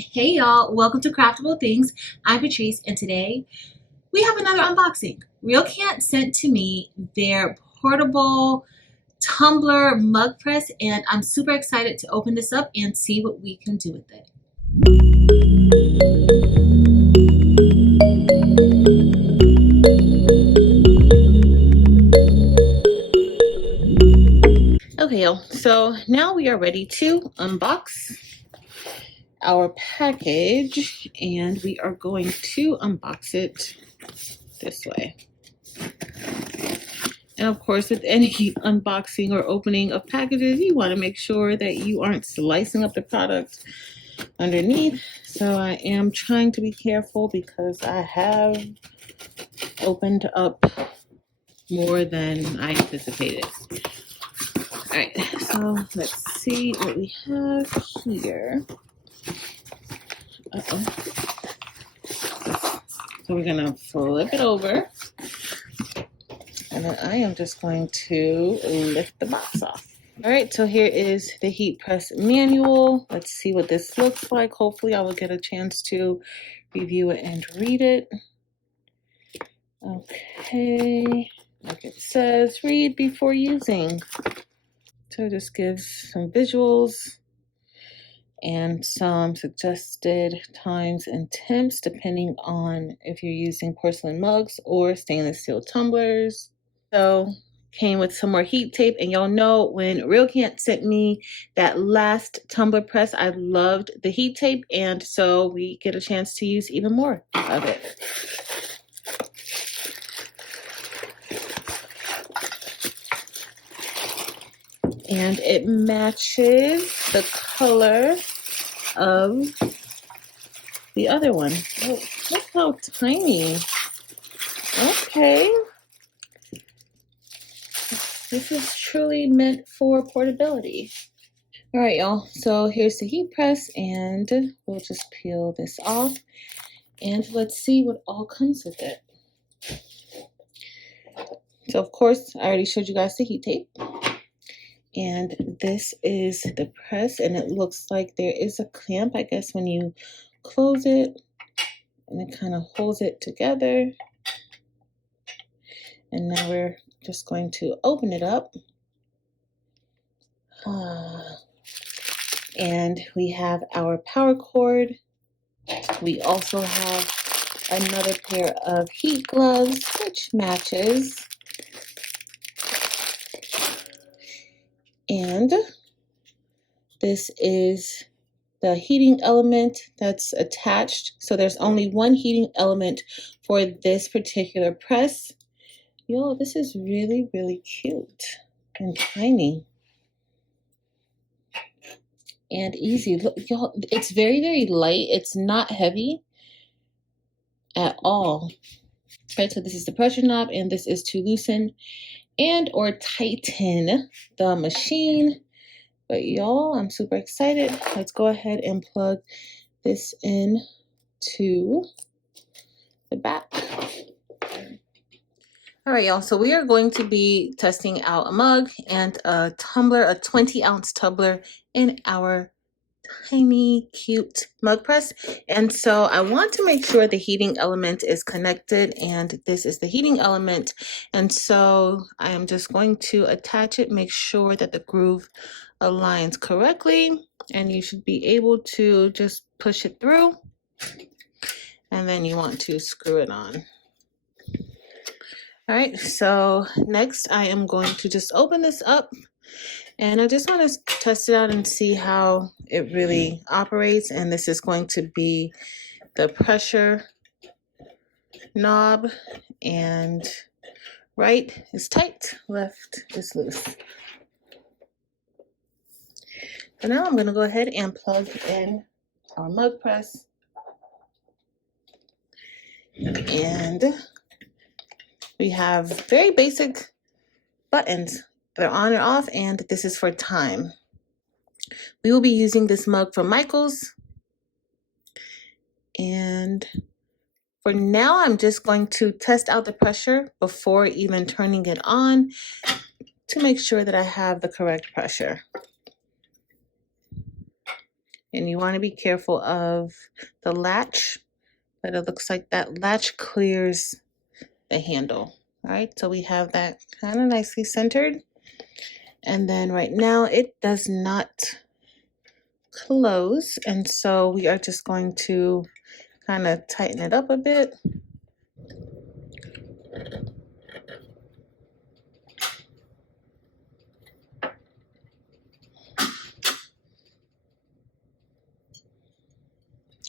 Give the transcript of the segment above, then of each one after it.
Hey y'all, welcome to Craftable Things. I'm Patrice, and today we have another unboxing. RealKant sent to me their portable tumbler mug press, and I'm super excited to open this up and see what we can do with it. Okay, y'all, so now we are ready to unbox our package, and we are going to unbox it this way. And of course, with any unboxing or opening of packages, you want to make sure that you aren't slicing up the product underneath. So I am trying to be careful because I have opened up more than I anticipated. All right, so let's see what we have here. Uh-oh. So we're gonna flip it over, and then I am just going to lift the box off. All right, so here is the heat press manual. Let's see what this looks like. Hopefully I will get a chance to review it and read it. Okay, like it says, read before using. So it just gives some visuals and some suggested times and temps depending on if you're using porcelain mugs or stainless steel tumblers. So came with some more heat tape, and y'all know when RealKant sent me that last tumbler press, I loved the heat tape, and so we get a chance to use even more of it. And it matches the color of the other one. Oh, look how tiny. Okay. This is truly meant for portability. All right, y'all. So here's the heat press, and we'll just peel this off. And let's see what all comes with it. So of course, I already showed you guys the heat tape. And this is the press, and it looks like there is a clamp, I guess, when you close it, and it kind of holds it together. And now we're just going to open it up. And we have our power cord. We also have another pair of heat gloves, which matches. And this is the heating element that's attached. So there's only one heating element for this particular press. Yo, this is really, really cute and tiny and easy. Look, y'all, it's very, very light. It's not heavy at all. Right, so this is the pressure knob, and this is to loosen and or tighten the machine. But y'all, I'm super excited. Let's go ahead and plug this in to the back. All right, y'all, so we are going to be testing out a mug and a tumbler, a 20-ounce tumbler in our tiny, cute mug press. And so I want to make sure the heating element is connected, and this is the heating element. And so I am just going to attach it, make sure that the groove aligns correctly, and you should be able to just push it through, and then you want to screw it on. All right, so next I am going to just open this up, and I just want to test it out and see how it really operates. And this is going to be the pressure knob, and right is tight, left is loose. So now I'm going to go ahead and plug in our mug press, and we have very basic buttons. They're on or off, and this is for time. We will be using this mug from Michaels. And for now, I'm just going to test out the pressure before even turning it on to make sure that I have the correct pressure. And you want to be careful of the latch, but it looks like that latch clears the handle. All right, so we have that kind of nicely centered. And then right now it does not close, and so we are just going to kind of tighten it up a bit.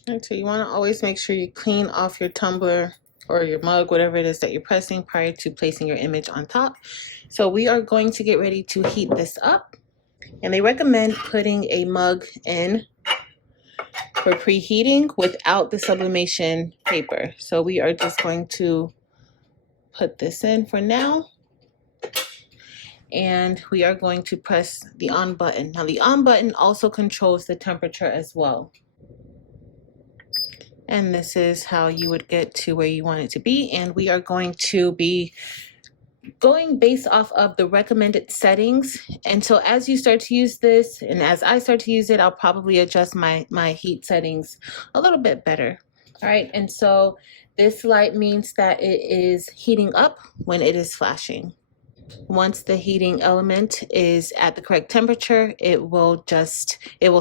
And so you want to always make sure you clean off your tumbler or your mug, whatever it is that you're pressing, prior to placing your image on top. So we are going to get ready to heat this up. And they recommend putting a mug in for preheating without the sublimation paper. So we are just going to put this in for now. And we are going to press the on button. Now the on button also controls the temperature as well. And this is how you would get to where you want it to be. And we are going to be going based off of the recommended settings. And so as you start to use this, and as I start to use it, I'll probably adjust my heat settings a little bit better. All right, and so this light means that it is heating up when it is flashing. Once the heating element is at the correct temperature, it will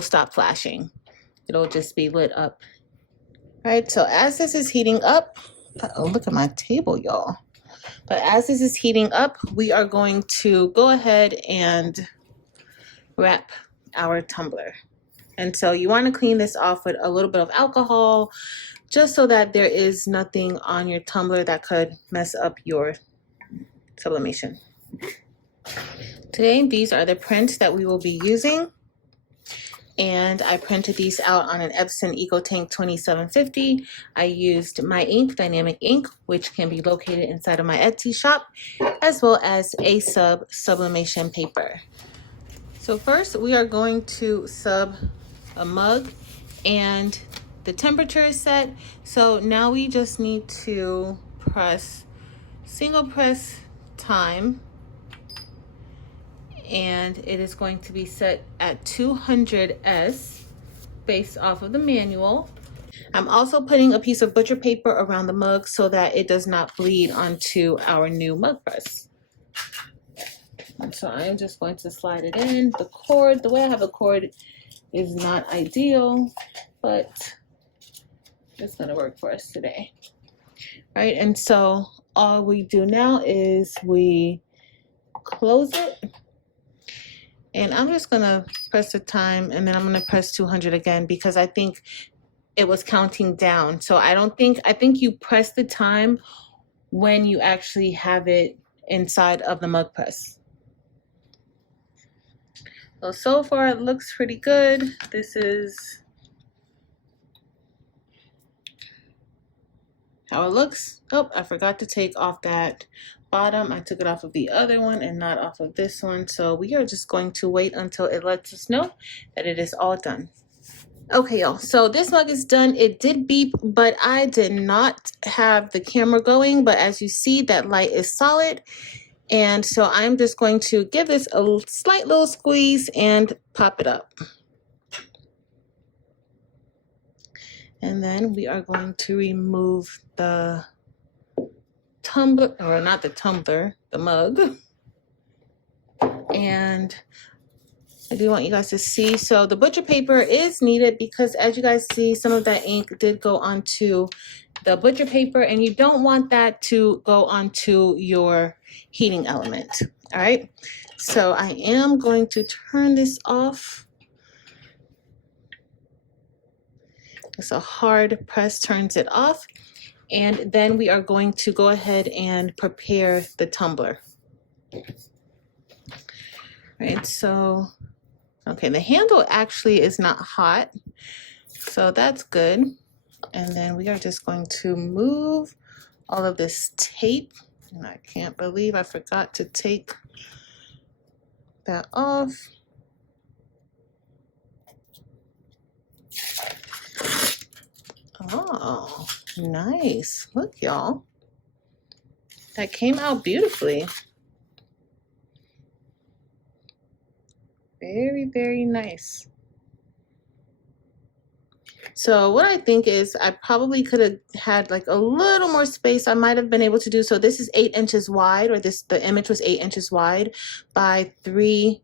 stop flashing. It'll just be lit up. All right, so as this is heating up, uh-oh, look at my table, y'all. But as this is heating up, we are going to go ahead and wrap our tumbler. And so you want to clean this off with a little bit of alcohol, just so that there is nothing on your tumbler that could mess up your sublimation. Today, these are the prints that we will be using. And I printed these out on an Epson EcoTank 2750. I used my ink, Dynamic Ink, which can be located inside of my Etsy shop, as well as a sublimation paper. So first we are going to sub a mug, and the temperature is set. So now we just need to press single press time, and it is going to be set at 200S based off of the manual. I'm also putting a piece of butcher paper around the mug so that it does not bleed onto our new mug press. And so I'm just going to slide it in. The cord, the way I have a cord is not ideal, but it's gonna work for us today. All right, and so all we do now is we close it. And I'm just gonna press the time, and then I'm gonna press 200 again, because I think it was counting down. So I think you press the time when you actually have it inside of the mug press. So far it looks pretty good. This is how it looks. Oh, I forgot to take off that bottom. I took it off of the other one and not off of this one. So we are just going to wait until it lets us know that it is all done. Okay, y'all, so this mug is done. It did beep, but I did not have the camera going. But as you see, that light is solid. And so I'm just going to give this a slight little squeeze and pop it up. And then we are going to remove the tumbler, or not the tumbler, the mug. And I do want you guys to see, so the butcher paper is needed because, as you guys see, some of that ink did go onto the butcher paper, and you don't want that to go onto your heating element. All right, so I am going to turn this off. So a hard press turns it off, and then we are going to go ahead and prepare the tumbler. All right, so okay, the handle actually is not hot, so that's good. And then we are just going to move all of this tape. And I can't believe I forgot to take that off. Oh, nice. Look, y'all. That came out beautifully. Very, very nice. So what I think is I probably could have had like a little more space. I might have been able to do so. This is 8 inches wide, or the image was 8 inches wide by 3.3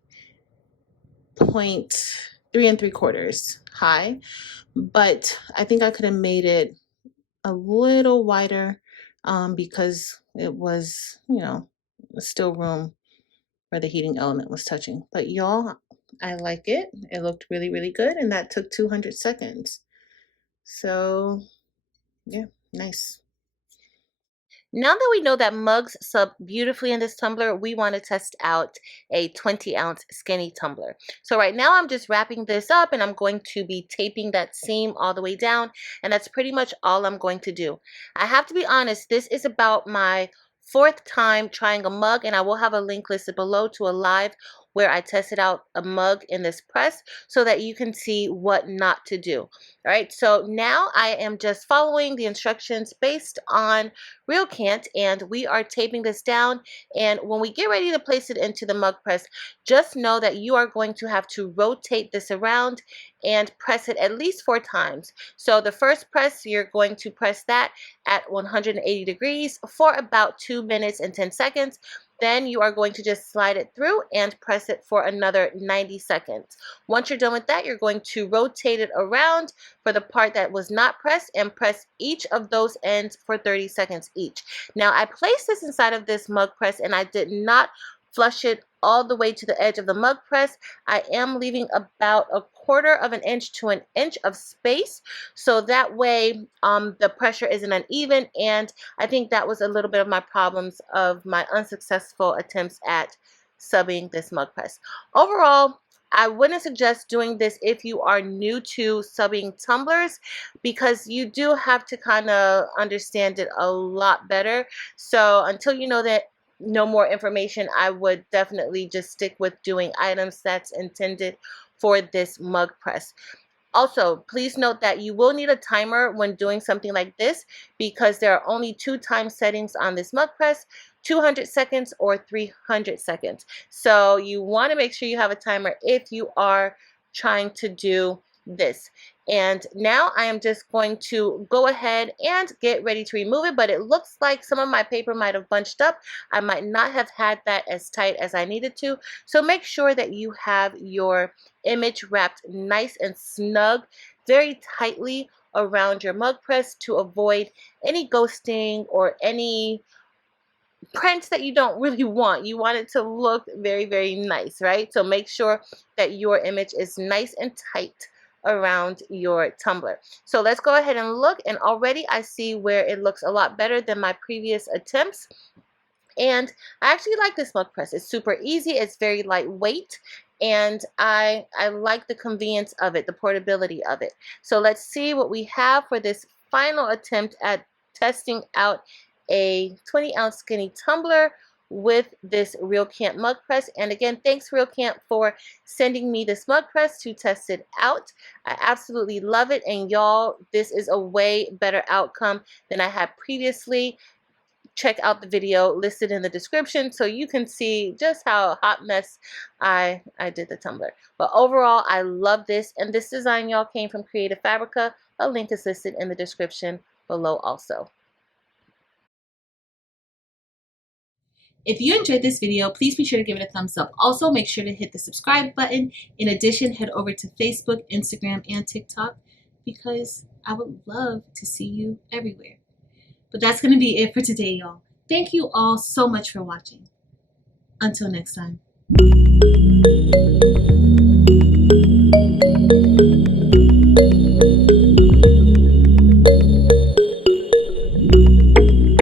3/4 high. But I think I could have made it a little wider because it was, still room where the heating element was touching. But y'all, I like it. It looked really, really good, and that took 200 seconds. So yeah, nice. Now that we know that mugs sub beautifully in this tumbler, we want to test out a 20-ounce skinny tumbler. So right now I'm just wrapping this up, and I'm going to be taping that seam all the way down, and that's pretty much all I'm going to do. I have to be honest, this is about my 4th time trying a mug, and I will have a link listed below to a live where I tested out a mug in this press so that you can see what not to do. All right, so now I am just following the instructions based on RealKant, and we are taping this down. And when we get ready to place it into the mug press, just know that you are going to have to rotate this around and press it at least 4 times. So the first press, you're going to press that at 180 degrees for about 2 minutes and 10 seconds. Then you are going to just slide it through and press it for another 90 seconds. Once you're done with that, you're going to rotate it around for the part that was not pressed and press each of those ends for 30 seconds each. Now, I placed this inside of this mug press, and I did not flush it all the way to the edge of the mug press. I am leaving about 1/4 of an inch to an inch of space, so that way the pressure isn't uneven, and I think that was a little bit of my problems of my unsuccessful attempts at subbing this mug press. Overall, I wouldn't suggest doing this if you are new to subbing tumblers, because you do have to kind of understand it a lot better. So until you know more information, I would definitely just stick with doing items that's intended for this mug press. Also, please note that you will need a timer when doing something like this, because there are only 2 time settings on this mug press: 200 seconds or 300 seconds. So you want to make sure you have a timer if you are trying to do this. And now I am just going to go ahead and get ready to remove it, but it looks like some of my paper might have bunched up. I might not have had that as tight as I needed to. So make sure that you have your image wrapped nice and snug, very tightly around your mug press to avoid any ghosting or any prints that you don't really want. You want it to look very, very nice, right? So make sure that your image is nice and tight around your tumbler. So let's go ahead and look, and already I see where it looks a lot better than my previous attempts. And I actually like this mug press. It's super easy, it's very lightweight, and I like the convenience of it, the portability of it. So let's see what we have for this final attempt at testing out a 20-ounce skinny tumbler with this RealKant mug press. And again, thanks RealKant for sending me this mug press to test it out. I absolutely love it, and y'all, this is a way better outcome than I had previously. Check out the video listed in the description so you can see just how hot mess I did the tumbler. But overall, I love this, and this design, y'all, came from Creative Fabrica. A link is listed in the description below also. If you enjoyed this video, please be sure to give it a thumbs up. Also, make sure to hit the subscribe button. In addition, head over to Facebook, Instagram, and TikTok, because I would love to see you everywhere. But that's going to be it for today, y'all. Thank you all so much for watching. Until next time.